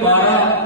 12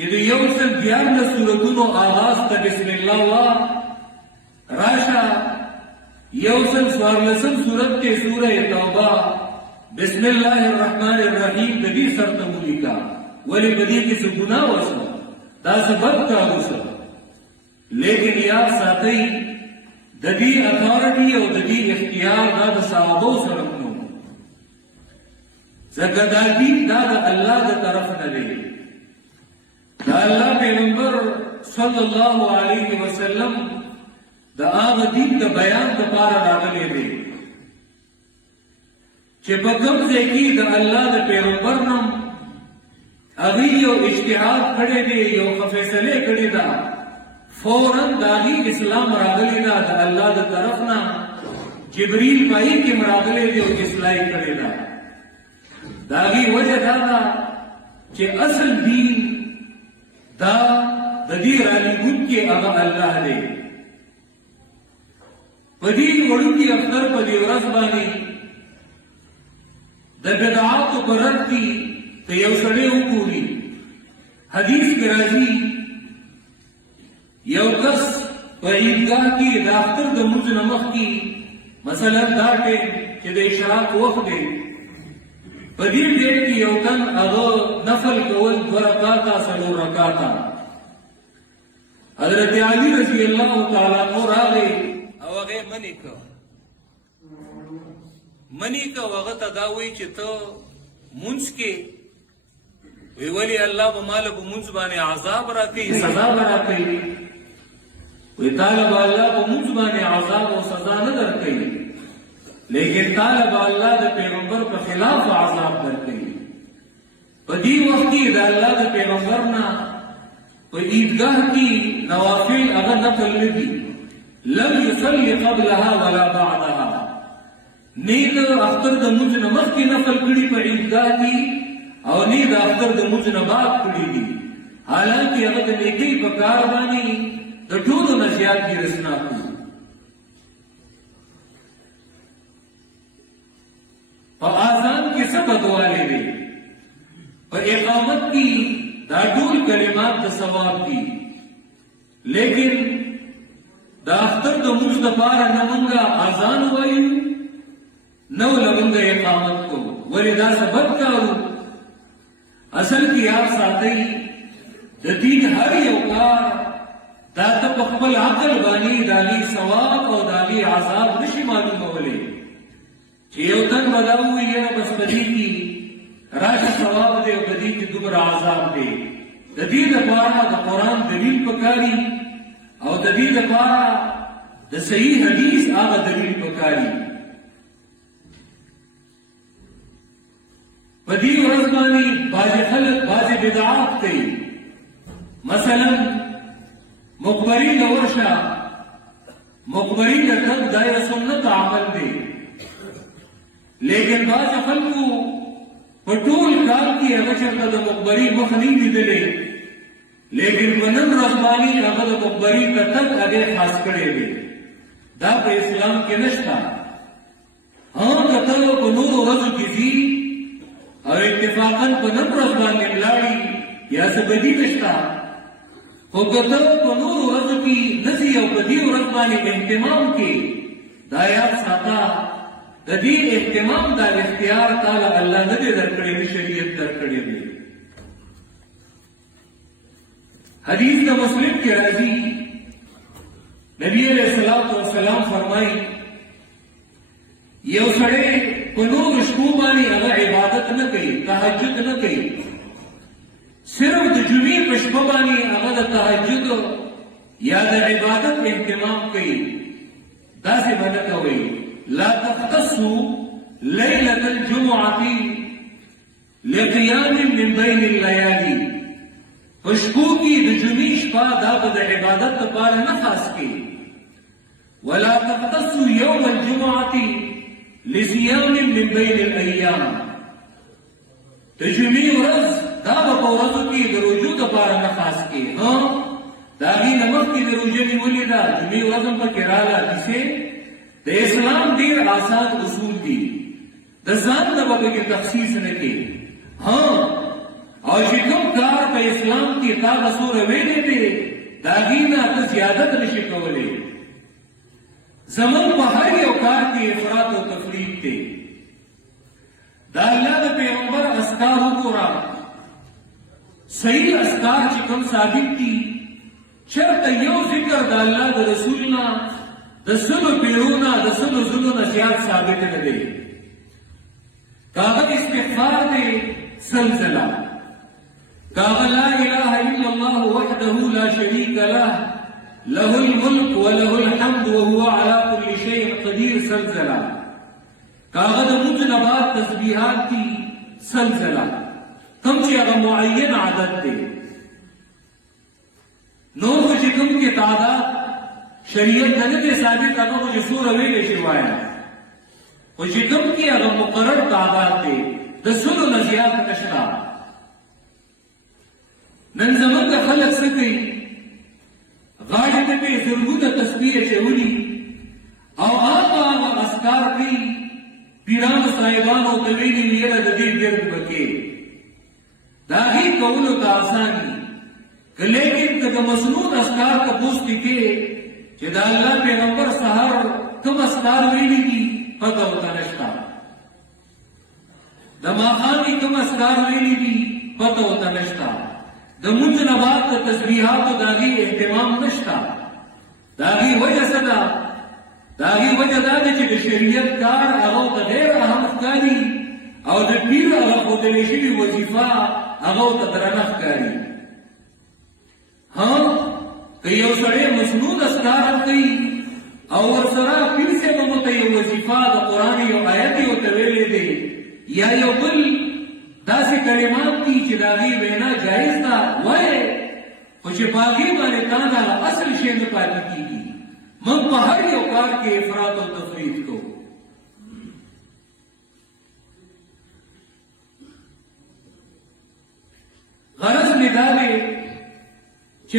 چې د یو سل دیارلس سورتونو آغاز ته بسم الله وا راشه یو سل څوارلسم سورت کې سوره توبه بسم الله الرحمن الرحیم د دې سره ولیکا ولې په دې کې څه ګناه وسو دا سبب کا وسو لیکن یا ساتي د دې اتھارټي او د دې اختیار د صحابه سره نو ځکه دا دین دا د الله د طرف نه دی دا الله پیغمبر صلی الله علیه وسلم دا هغه دین د بیان لپاره راغلی دی چې په کوم ځای کې د الله د پیغمبر نوم هغه یو اجتهاد کړی دی یو فیصله کړی دا فوراً داغی اسلام راغلی دا د الله د طرف نه جبريل پای کې راغلی دی او اصلاح کړی دا داغی وجه دا چې اصل دین دا د دې رالیږون کې هغه الله دی په دې وړوکی اختر په دې ورځ باندې د بدعات پر رد کې ته یو سړی وګوري حدیث کې راځي یو کس په عیدګاه کې د اختر د مونځ نه مخکې مثلا دا ټیم چې د اشراق وخت دی په دې ټیم کې یو تن هغه نفل کول 2 رکعاته 3 رکعاته حضرت علی رضی الله تعالی عنہ راغی او هغه منی کا وغه تداوی چې ته مونږ کې وی ولی الله به مال په مونږ باندې عذاب راکړي سزا راکړي وی طالب الله په مونږ باندې عذاب او سزا نه درکړي لیکن طالب الله د پیغمبر په خلاف عذاب درکړي په دې وخت کې د الله د پیغمبر نه په عیدګاه کې نوافل هغه نفل لدي لم يصلي قبلها ولا بعدها نید اختر د مونږ نه مخکې نفل کړي په عیدګاه کې او نید اختر د مونږ نه بعد کړي دي حالانکه هغه د نیکی په کار باندې د ټولو نه زیات دي رسنا کو په اذان کې څه بدواله دي په اقامت کې دا ټول کلمات د ثواب دي لیکن دا اختر د مونږ لپاره نه مونږه اذان وایو نو لمونږه اقامت کو ولې دا سبب کارو اصل کې آپ ساتي د دین هر یو کار دا ته په خپل عقل باندې داغي ثواب او داغي عذاب نشي معلومولې چې یو تن بداوي یا بس بدی کی راشه ثواب دې او بدی کی دومره عذاب دې د دې لپاره د قران دلیل پکاري او د دې لپاره د صحیح حدیث هغه دلیل پکاري په دې ورځ باندې باز خلک باز بدعات کوي مثلا مقبري د ورشه مقبري د تک دایره سنت عمل دی لیکن باز خلکو په ټول کال کې هغه چرته د مقبري مخ نه لیدلې لیکن په نن ورځ باندې هغه د مقبري ته تک هغه خاص کړی دی دا په اسلام کې نشته کته په نور ورځو کې دي او اتفاقا په نن ورځ باندې ملاړي یا څه بدی نشته خو کته په نور ورځو کې نسی او په دې ورځ باندې اهتمام کې دا یاد ساته د دې اهتمام دا اختیار تعالی الله نه دې درکړي دی شریعت درکړي دی حدیث د مسلم کې راځي نبی علیہ الصلوۃ والسلام فرمایي یو سړی په نور شپو باندې هغه عبادت نه کوي تهجد نه کوي صرف د جمعې په شپه باندې هغه د تهجد یا د عبادت اهتمام کوي داسې باندې کوي لا تختصوا ليلة الجمعة لقيام من بين الليالي فشکو کی د جمعې شپه دا د عبادت لپاره نه خاص کی ولا تختصوا يوم الجمعة لصيام من بين الايام د جمعې ورځ دا په ورځو کې د روزو لپاره نه خاص کی ها دا غي نمک کې د روزې نیولې دا جمعې ورځ په کې رااله کیسه د اسلام ډیر آسان اصول دي د ځان د وګړي تخصیص نه کی ها او چې کوم کار په اسلام کی تا رسول ویلے دے داغینا تو زیادت نشی کولے زمن په هر یو کار کې افراط او تفریط دی دا الله د پیغمبر اسکار وګورا صحیح اسکار چې کوم ثابت دي چرته یو ذکر د الله د رسولنا د سلو پیرونا د سلو زلونا زیاد ثابت نه دی کاغذ استغفار دی سلسلہ کاغذ لا الہ الا اللہ وحدہ لا شریک له له الملک وله الحمد وهو على كل شيء قدیر سلسلہ کاغذ مجنبات تسبیحات کی سلسلہ کم چې هغه معین عادت دی نور چې کوم کې تعداد شریعت نه دې ثابت هغه چې سوره ویلې شي وایا او چې کوم کې هغه مقرر تعداد دی د سلو نزیات نشتا نن زمونږ خلک څه کوي غاړې ته په زرګونه تسبیح چولي او هغه اسکار کوي پیرانو صاحبانو ته ویلي یره د دې ګرد وکي دا هی کولو ته آساني لیکن که مسنون اسکار کا پوستی کې چې دا الله پیغمبر سحر کوم اسکار ویلي دي پته وته نشتا د ماخانی کوم اسکار ویلي دي پته وته نشتا د مجنبات تسبیحات او داغي اهتمام نشتا داغي وجه صدا داغي وجه دا چې د شریعت کار هغه ته غیر اهم ښکاري او د پیر هغه خودلې شي وظیفه هغه ته درنه ښکاري ها که یو سړی مسنون اسکار کوي او ورسره پیر سے ممته یو وظیفه د قران یو آیت یو تویلې دی یا یو بل داسې کلمات دي چې داغي وینا جایز ده وای خو چې باقي باندې تا دا اصل شی نه پاتې کیږي موږ په هر یو کار کې افراط او تفریط کوو غرض مې دا دی چې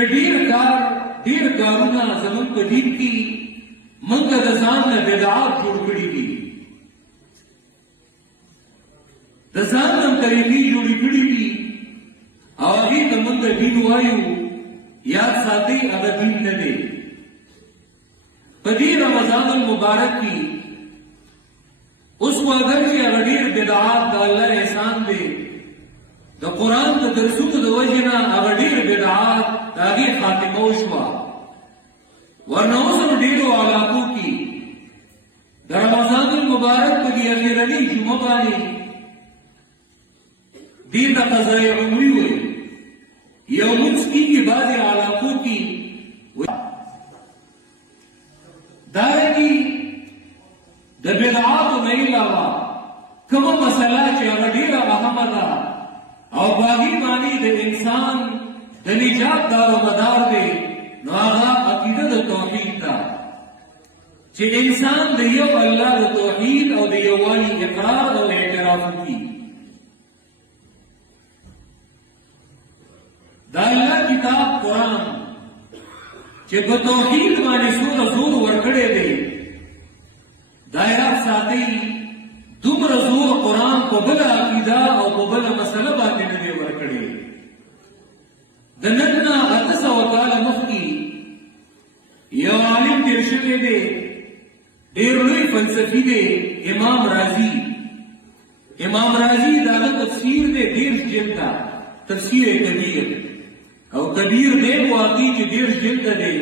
ډیر کارونه زموږ په دین کې موږ د ځان نه بدعات جوړ کړي دي د ځان نه طریقې جوړې کړي دي او هغه د موږ دین وایو یاد ساتي هغه دین نه دی په دې رمضان المبارک کې اوس اگر چې هغه ډیر بدعات د الله احسان دی د قران د درسونو د وجنه هغه ډیر بدعات داغي خاتمه وشوا ورنوزم ډیرو علاقو کې د رمضان المبارک په دې اخیرنی جمعه باندې دې د قضاء عمری وي یو مسکی کې بعضي علاقو کې داغي د بدعات نه علاوه کومه مسله چې هغه ډیره اهمه ده او باغی باندې د انسان د نجات دار و مدار دی نو هغه عقیده د توحید ده چې انسان د یو الله د توحید او د یووالي اقرار او اعتراف کوي دا الله کتاب قرآن چې په توحید باندې څومره زور ورکړی دی دا یاد ساتئ دومره زور قرآن په بله عقیده او په بله مسله باندې نه دی ورکړی د نن نه 800 کاله مخکې یو عالم تیر شوی دی ډېر لوی فلسفي دی امام رازي داغه تفسیر دی 10 جلد ده تفسیر کبیر او کبیر دی واقعي چې 10 جلد دی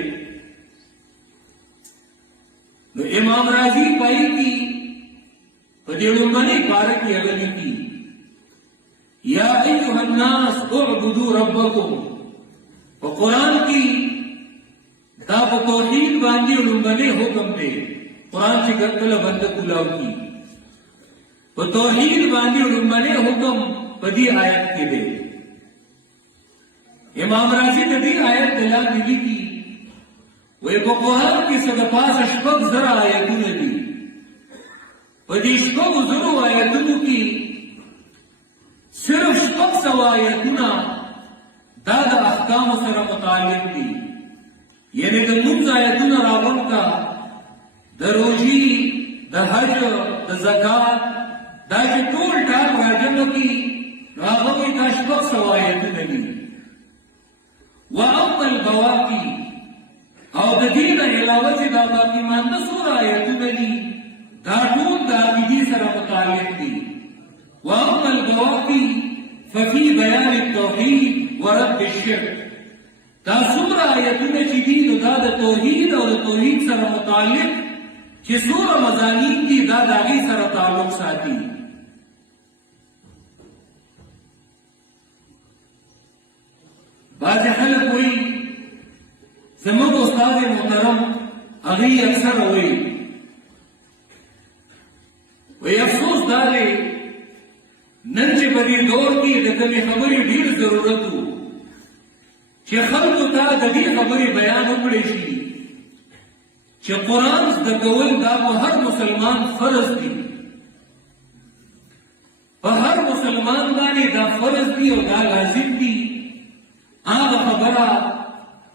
نو امام رازي پای کی فدیړمنی بارک یې غلي کی یا ایها الناس اعبدوا ربکم په قران کې دا په توحید باندې لومبني حکم دی قران چې ګټل بند کولاو کی په توحید باندې لومبني حکم په دې آیت کې دی امام رازي د دې آیت دلالت کوي وې په قران کې څه د پاسه شپږ زره آیتونه دي په دې شپږو زرو آیتونو کې صرف شپږ سوه آیتونه دا د احکامو سره متعلق دي یعنی د لمونځ آیتونه راغون کا د روژې د حج د زکات دا چې ټول ټال راجمع کړي نو هغه دا شپږ سوه آیتونه دي واما البواقي او د دین علاوه چې دا باقی مانده سوره آیتونه دي دا ټول د عقیدې سره متعلق دي. واما البواقي ففي بيان التوحيد ورد الشرك. دا سوره آیتونه چې دي نو دا د توحید او د توحید سره متعلق چې سوره مضامین دي دا د هغې سره تعلق ساتي. بعض خلک وایي زموږ استاد محترم هغې اکثر وایي افسوس دا دی نن چې په دې دور کې د کومې خبرې ډېر ضرورت و چې خلکو ته د دې خبرې بیان وکړی شي چې قرآن زده کول دا په هر مسلمان فرض دي. په هر مسلمان باندې دا فرض دي او دا لازم دي. هغه خبره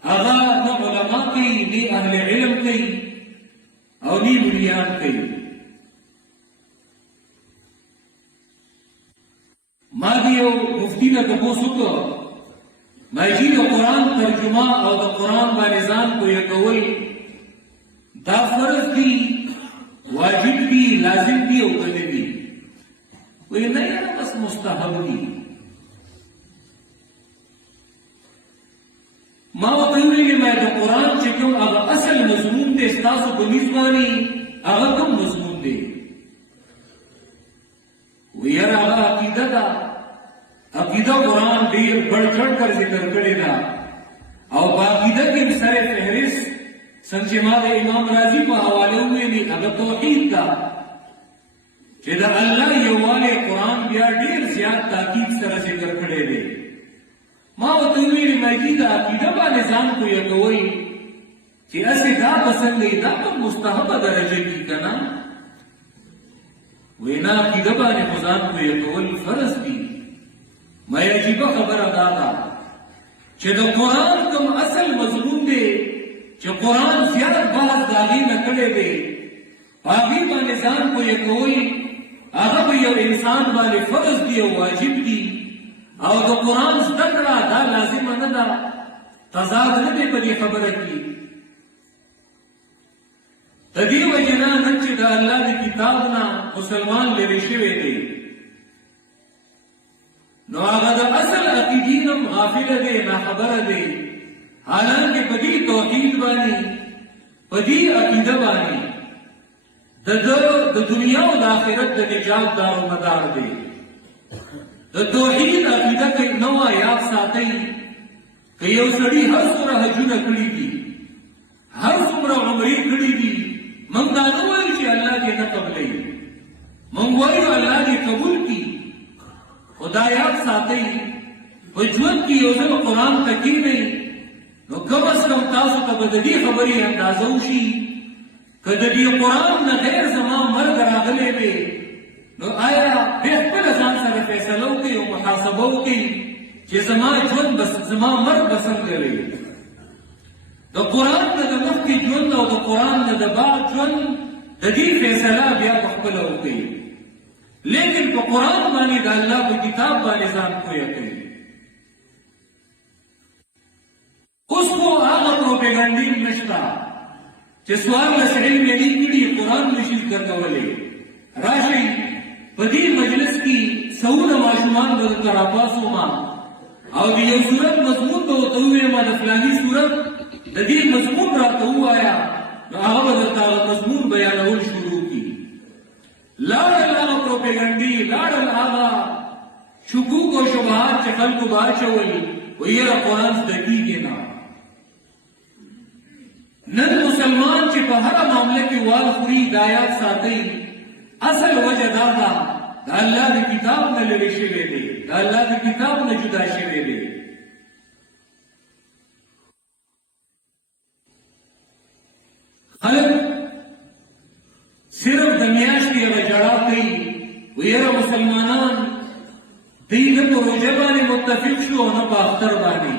هغه نه علما کوي نه اهل علم کوي او نه مریان کوي. ما دی یو مفتی نه تپوس وکړ ما چې د قرآن ترجمه او د قرآن باندې ځان پوهه کول دا فرض دي واجب دي لازم دي او که نه دي؟ وایي نه یاره بس مستحب دي. ما ورته وویلې ما د قرآن چې کوم هغه اصل مضمون دی ستاسو په میز باندې هغه کوم مضمون دی؟ وایي یاره هغه عقیده ده. عقیده قرآن ډېر بڑ چڑھ کر ذکر کړې ده او په عقیده کې سره فهرست څنګه چې ما د امام رازي په حواله وویلي هغه توحید ده چې د الله یووالی قرآن بیا ډېر زیات تاکید سره ذکر کړی دی. ما ورته وویلې مایکي د عقیده باندې ځان پوهه کوئ چې هسې دا پسند دی دا په مستحبه درجه کې که نه؟ وایي نه عقیده باندې خو ځان پوهه کول فرض دي. ما عجیبه خبره دا ده چې د قرآن کوم اصل مضمون دی چې قرآن زیات بحث د هغې نه کړی دی په هغې باندې ځان پوهه کول هغه په یو انسان باندې فرض دي او واجب دي او د قرآن زده کړه دا لازمه نه ده. تضاد نه دی په دې خبره کې. د دې وجې نه نن چې د الله د کتاب نه مسلمان لرې شوی دی نو هغه د اصل عقیدې نه غافله دی ناخبره دی. حالانکه په دې توحید باندې په دې عقیده باندې د دنیا او د آخرت د نجات دارومدار دی. د توحید عقیده کې نو یاد ساتئ که یو سړي هر څومره حجونه کړي دي هر څومره عمرې کړي دي موږ دا نه وایو چې الله دې نه قبلوي. موږ وایو الله دې قبول کړي. خدا یاد ساتئ په ژوند کې یو ځل قرآن ته کښېنئ نو کم از کم تاسو ته به د دې خبرې اندازه وشي که د دې قرآن نه غیر زما مرګ راغلی دی نو آیا بیا خپله ځان سره فیصله وکړئ او محاسبه وکړئ چې زما ژوند زما مرګ به څنګه وي. د قرآن نه د مخکې ژوند او د قرآن نه د بعد ژوند د دې فیصله بیا په خپله وکړئ. لیکن په قرآن باندې د الله په کتاب باندې ځان پوهه کوي. اوس خو هغه پروپیګنډین نشته چې څوارلس علم یې نه کړي قرآن نشي ذکر کولی. راشئ په دې مجلس کې سونه ماشومان به درته راپاڅومه او د یو صورت مضمون به ورته ووایم د فلاني صورت د دې مضمون راته ووایه نو هغه به درته هغه مضمون بیانول شروع کړي. لاړل هغه پروپیګنډي لاړل هغه شکوک او شبهات چې خلکو به اچول وایي یاره قرآن زده کېږي نه. نن مسلمان چې په هره معامله کې وال خوري هدایات ساتئ اصل وجه دا ده د الله د کتاب نه لرې شوی دی د الله د کتاب نه جدا شوی دی. خلک صرف د میاشتې یوه ژړا کوي وایي یاره مسلمانان دوی نه په روژه باندې متفق شو او نه په اختر باندې.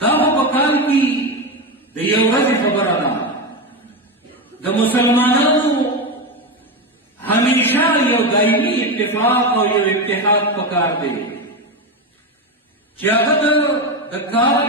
دا خو په کال کې د یو ورځې خبره ده. د مسلمانانو همیشه یو دایمي اتفاق او یو اتحاد پکار دی چې هغه د د کال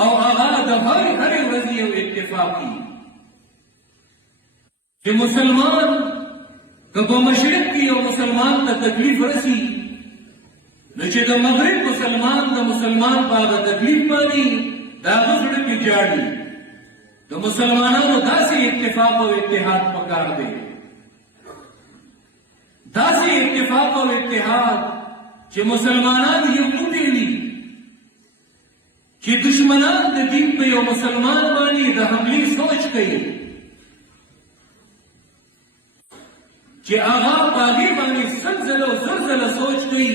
او هغه د هرې ورځې یو اتفاقي چې مسلمان که په مشرق کې یو مسلمان ته تکلیف رسی نو چې د مغرب مسلمان د مسلمان په هغه تکلیف باندې د هغه زړه کې جاړي د مسلمانانو داسې اتفاق او اتحاد پکار دی داسې اتفاق او اتحاد چې مسلمانان یو موټی وي چې دشمنان د دین په یو مسلمان باندې د حملې سوچ کوي چې هغه په هغې باندې سلزله او زلزله سوچ کوي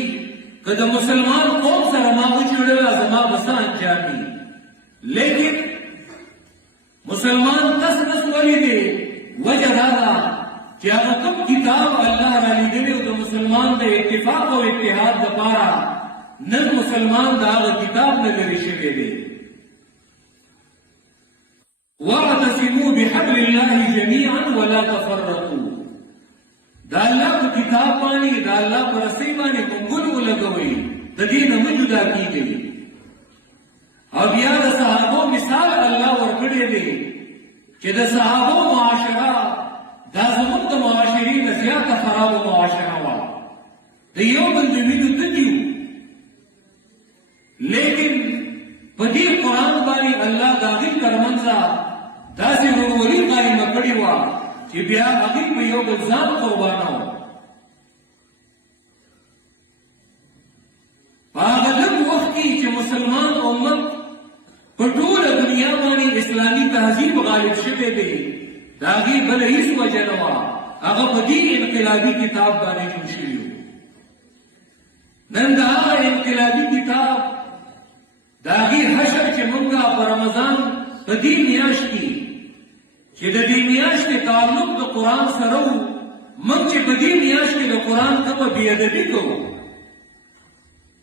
که د مسلمان قوم سره ما وچړله زما به څه انجام وي لیکن مسلمان کس نس ولې دی وجه دا ده چې هغه کوم کتاب الله را لیږلی او د مسلمان د اتفاق او اتحاد دپاره نن مسلمان د هغه کتاب نه لرې شوی دی واعتصموا بحبل الله جميعا ولا تفرقوا دا الله په کتاب باندې دا الله په رسۍ باندې ګنګل ولګوئ د دې نه مه جدا کیږئ او بیا د صحابو مثال الله ورکړی دی چې د صحابو معاشره دا زموږ د معاشرې نه زیاته خرابه معاشره وه د یو بل د وینو تږي وو لیکن په دې قرآن باندې الله د هغې ترمنځه داسې ورورولي قایمه کړې وه چې بیا هغې په یو بل ځان قربانه وه په هغه لږ وخت کې چې مسلمان امت په ټوله دنیا باندې اسلامي تهذیب غالب شوی دی د هغې بله هېڅ وجه نه وه هغه په دې انقلابي کتاب باندې جوړ شوي وو نن د هغه انقلابي کتاب د هغې حشر چې موږ په رمضان په دې میاشت کې چې د دې میاشتې تعلق د قرآن سره و موږ چې په دې میاشت کې د قرآن کومه بېادبي کوو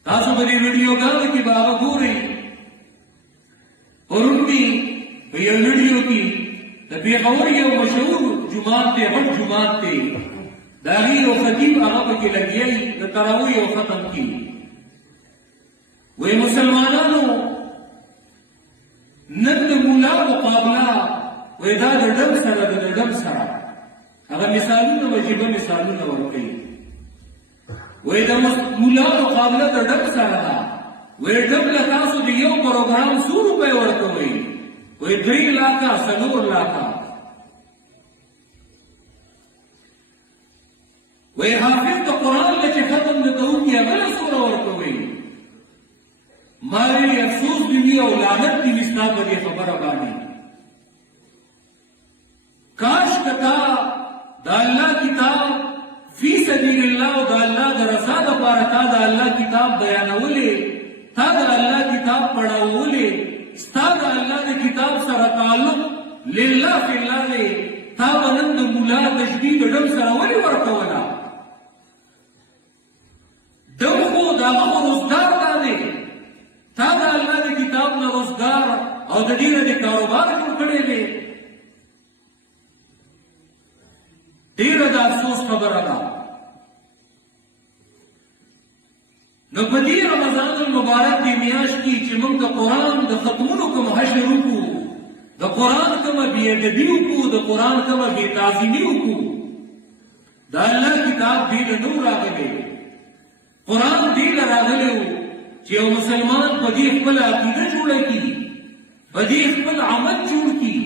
تاسو په دې ویډیوګانو کې به هغه ګورئ پرون مې په یو ویډیو کې د پېښور یو مشهور جومات دی غټ جومات دی د هغې یو خطیب هغه پکې لګیا د تراویح یو ختم کړي وی مسلمانانو نن د مولا مقابله وی دا د ډم سره د ډم سره هغه مثالونه وجیبه مثالونه ورکوي وی د مولا مقابله د ډم سره ده وی ډم له تاسو د یو پروګرام 100 روپۍ ورکوئ وی 3 لاکه 4 لاکه وی حافظ د قرآن له چې ختم نه کوونکي هغه له څومره ورکوئ ما ویلي افسوس دې وي او لعنت دې وي ستا په دې خبره باندې کاش که تا د الله کتاب فی سبیل الله او د الله د رضا دپاره تا د الله کتاب بیانولې تا د الله کتاب پړاولې ستا د الله د کتاب سره تعلق لله فی الله دی تا به نن د ملا تشبیه د ډم سره ولې ورکوله ډم خو د هغه روزګار دا دی تا د الله د کتاب نه روزګار او د دې نه د کاروبار جوړ کړی دی ډېره د افسوس خبره ده نو په دې رمضان المبارک دې میاشت کې چې موږ د قرآن د ختمونو کوم حشر وکړو د قرآن کومه بېادبي وکړو د قرآن کومه بېتعظیمي وکړو د الله کتاب دې له نو راغلی قرآن دې له راغلی و چې یو مسلمان په دې خپل عقیده جوړه کړي په دې خپل عمل جوړ کړي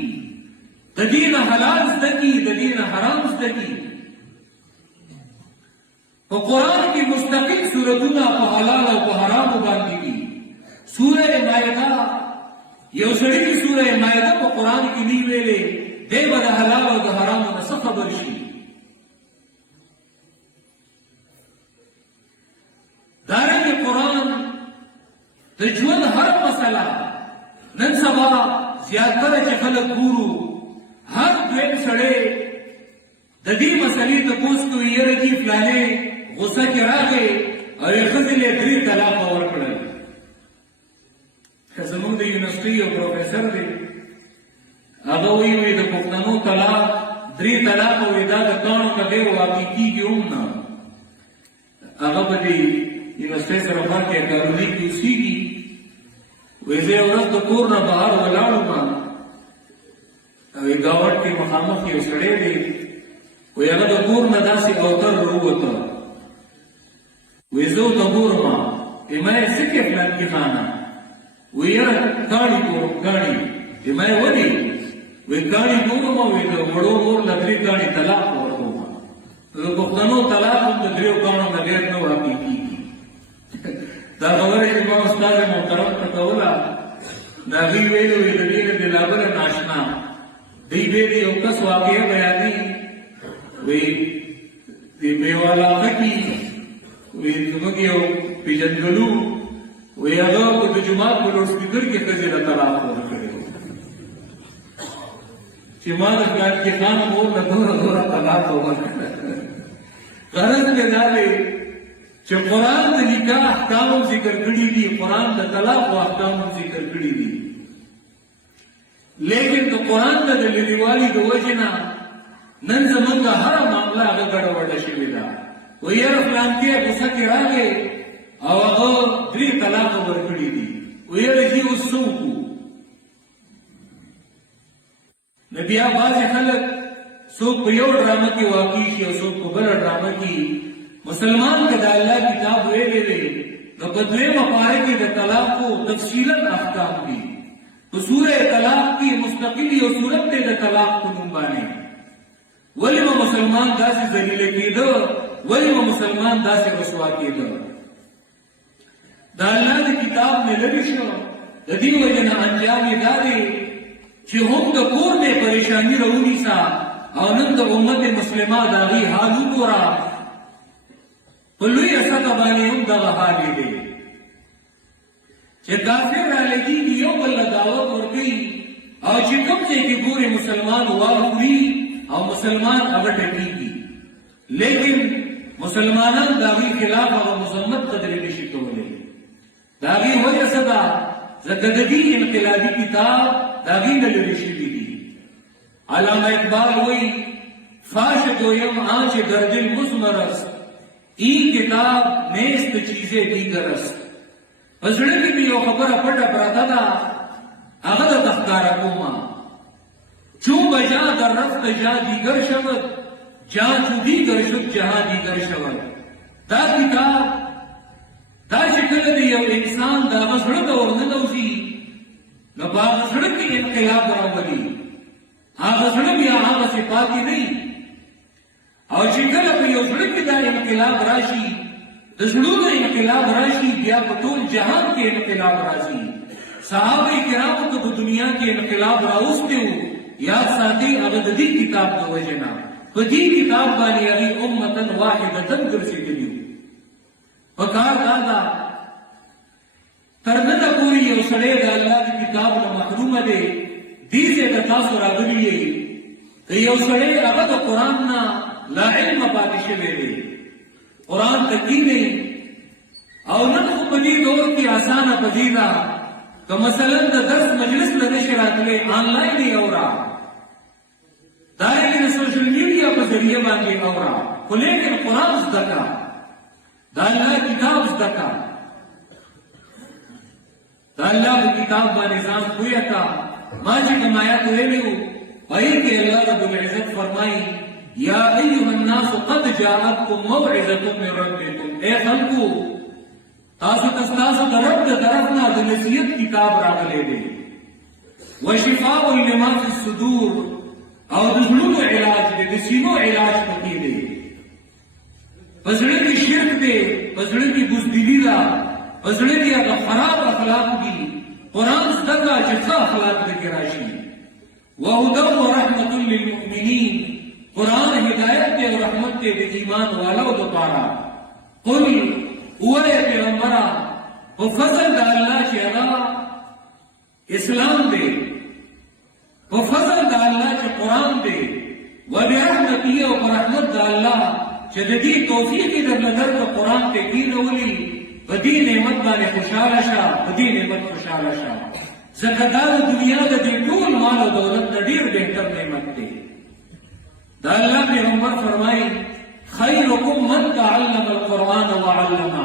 د دې نه حلال زده کړي د دې نه حرام زده کړي په قرآن کې مستقل سورتونه په حلال او په حرامو باندې دي سوره مائده یو سړي چې سوره مائده په قرآن کې نه ویلې دی به د حلال او د حرامو نه څه خبر شي دارنګه قرآن د ژوند هر مسله نن سبا زیاتره چې خلک ګورو هر دویم سړی د دې مسلې تپوس کوي یاره جي فلانې غصه کې راغی او یې ښځې له 3 طلاقه ورکړل زموږ د یونیورسټۍ یو پروفیسر دی هغه وایي د پښتنو طلاق 3 طلاقه وایي دا د کاڼو نه ډېر واقع کېږي هم نه هغه به دې یونیورسٹی سره فرق یې کارونی کې اوسېږي. وایي زه یو ورځ د کور نه بهر ولاړم او ګاونډ کې مخامخ یو سړی دی. وایي هغه د کور نه داسې اوتر راووته. وایي زه ورته ګورم ما یې څه کې فلانکي خانه. وایي یاره کاڼي ګورم کاڼي. ما یې ولې؟ وایي کاڼي ګورم. وایي د وړو مور له 3 کاڼي طلاق ورکوم. د پښتنو طلاق هم د 3 کاڼو نه ډېر نه واقع کېږي. دا خبره چې ما استاد محترم ته کوله د هغې ویلو وایي د دې نه بېلابله ناشنا دوی بیا د یو کس واقعه بیانوي. وایي د میوه علاقه کې وایي زموږ یو پېژندګلو وایي هغه د جومات په لوډ سپیکر کې ښځې له طلاق ورکړی و چې ما د فلانکي خان مور له دوره طلاق ورکړه. غرض مې دا دی چې قرآن د نکاح احکام ذکر کړي دي، قرآن د طلاق او احکام ذکر کړي دي، لیکن د قرآن د لرېوالي د وجې نه نن زمونږ هره معامله هغه ګډوډه شوې ده. وایي یاره فلانکي غوسه کې راغی او هغه 3 طلاق ورکړي دي. وایي یاره جي اوس څه وکړو؟ نو بیا بعضې خلک څوک په یو ډرامه کې واقع شي او څوک په بله ډرامه کې. مسلمان که د الله کتاب ویلی دی نو په 2مه پاره کې د طلاقو تفصیلا احکام دي. په سوره طلاق کې مستقل یو سورت دی د طلاق په نوم باندې. ولې به مسلمان داسې ذلیله کېده؟ ولې به مسلمان داسې رسوا کېده؟ د الله د کتاب نه لرې شو. د دې وجې نه انجام یې دا دی چې هم د کور نه پریشاني راونیسه او نن د امت مسلمه د هغې حال وګوره. په لویه سطح باندې هم دغه حال دی چې کافر رالګېږي یو بل له دعوت ورکوي او چې کوم ځای کې ګوري مسلمان واخوري او مسلمان هغه ټکېږي، لیکن مسلمانان د هغې خلاف هغه مذمت قدرې نشي کولی. د هغې وجه څه ده؟ ځکه د دې انقلابي کتاب د هغې نه لرې شوي دي. علامه اقبال وایي فاش گویم آنچه در دل مضمر است این کتاب نیست چیزیں دیگر است. په زړه کې مې یو خبره پټه پرته ده هغه درته ښکاره کومه. چون بجا در رفت جا دیگر شود جا چو دیگر شد جهان دیگر شود. دا کتاب دا چې کله د یو انسان د هغه زړه ته ورننوځي نو په هغه زړه کې انقلاب راولي. هغه زړه بیا هغسې پاتې نه وي. او چې کله په یو زړه کې دا انقلاب راشي، د زړونو انقلاب راشي، بیا په ټول جهان کې انقلاب راځي. صحابه کرامو ته په دنیا کې انقلاب راوستی و، یاد ساتئ هغه د دې کتاب د وجې نه. په دې کتاب باندې هغې امتن واحدتن ګرځېدلي وو. پکار دا ده تر ننه پورې یو سړی د الله د کتاب نه محرومه دی. دې ځای ته تاسو راغلي یئ که یو سړی هغه د قرآن نه لا علم پاتې شوی دی، قرآن ته کښېنئ. او نن خو په دې دور کې اسانه پدې ده که مثلا د درس مجلس له نشي راتلی آنلاین یې اورا، دارنګې د سوشل میډیا په ذریعه باندې اورا، خو لیکن قرآن زده کړه، د الله کتاب زده کړه، د الله په کتاب باندې ځان پوهه کړه. ما چې کوم آیات ویلي وو هغې کې الله رب العزت فرمایي یا ایها الناس قد جاءتکم موعظة من ربکم. اے خلکو تاسو ته ستاسو د رب د طرف نه د نصیحت کتاب راغلی دی. وشفاء لما فی الصدور او د زړونو علاج دی، د سینو علاج پکې دی. په زړه کې شرک دی، په زړه کې بزدلي ده، په زړه کې هغه خراب اخلاق دي. قرآن زده کړه چې ښه اخلاق پکې راشي. وهدى ورحمة للمؤمنین، قرآن ہدایت دے اور رحمت دے ایمان والو دپارا. قل اوے پیغمبرا وہ فضل دا اللہ چی اغا اسلام دے، وہ فضل دا اللہ چی قرآن دے، و برحمتی و برحمت دا اللہ چی دی توفیقی در نظر کا قرآن تے کی نولی بدی نعمت بانے خوشحال شا، بدی نعمت خوشحال شا. زکدار دنیا دا دی طول مال و دولت دا دیر بہتر نعمت دے. دا اللہ پیغمبر فرمائی خیرکم من تعلم القرآن وعلما.